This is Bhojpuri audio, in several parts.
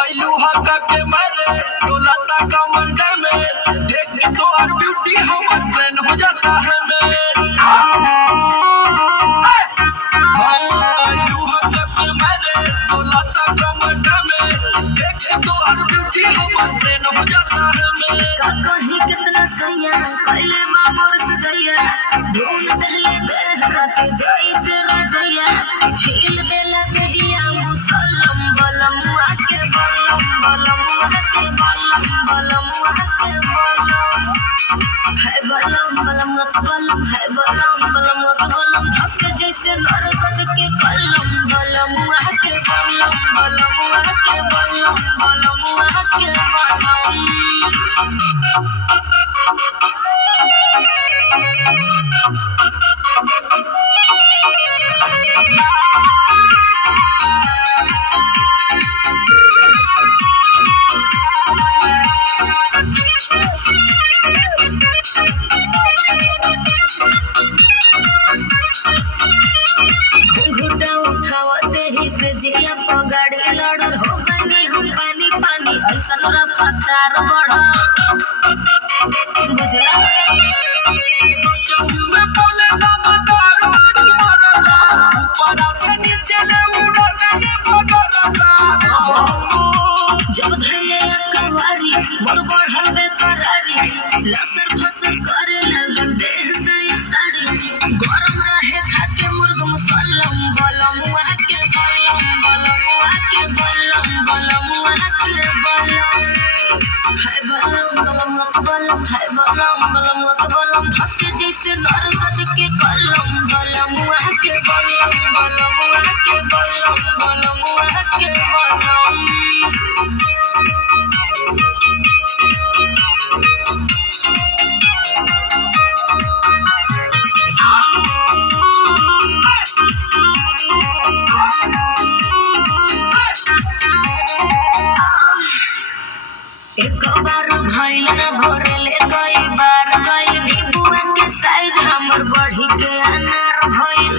आइलू हका के मारे डोलाता कमर में देख के तो और ब्यूटी हमर ट्रेन हो जाता है आइलू हका के मारे डोलाता कमर में देख के तो और ब्यूटी हमर ट्रेन हो जाता है कहीं कितना सैया कैले मामोर सजैया धून दहले देह रात जाई से रजैया झील देला देहिया मुसल्लम बलम आके बलम बलम आके बलम बलम आके बलम है बलम बलम बलम है बलम बलम बलम धस जैसे नरगद के कलम बलम आके बलम बलम आके बलम बलम आके बलम घुंघटा उठावते ही से जिया पगाड़ी लड़ल हो गनी हम पानी पानी ऐसन रफ्तार बढ़ा बुझला में बोले दमदार बाड़ी मरदा ऊपर से नीचे ले उड़ा गए बगलदा जब धैले कवारी मोर बढ़ल बेकरारी लसर फसर करे लगन देह से ये साड़ी गरम रहे खाके मुर्ग मुसल्लम बलम आके बलम बलम आके बलम बलम आके बलम है बलम बलम बलम है बलम बलम बलम धसे जैसे नरगद के कलम बलम आके बलम बलम आके बलम बलम आके बलम एक बार भइल न भरेले कई बार गइल नींबुआ के साइज हमर बढ़ी के अनार भइल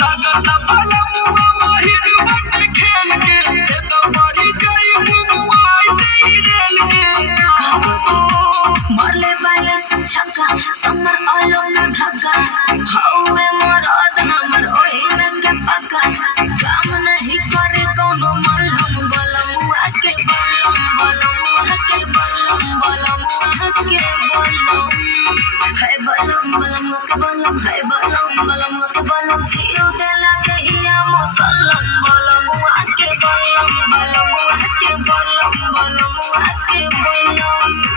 लगता बलमुआ माहिर बट खेल के ए तो मरी जाई मुमुआई दे रेल के मरले बाले संछका समर आलो न धक्का हौवे मरद हमर ओही में के पका काम नहीं करे कोनो मलहम बलमुआ के बलम बलमुआ के बलम बलमुआ के बलम है बलम बलम के बलम है बलम बलम के बलम छीउ देला कहिया मुसल्लम बलमुआ के बलम बलमुआ के बलम बलमुआ के बलम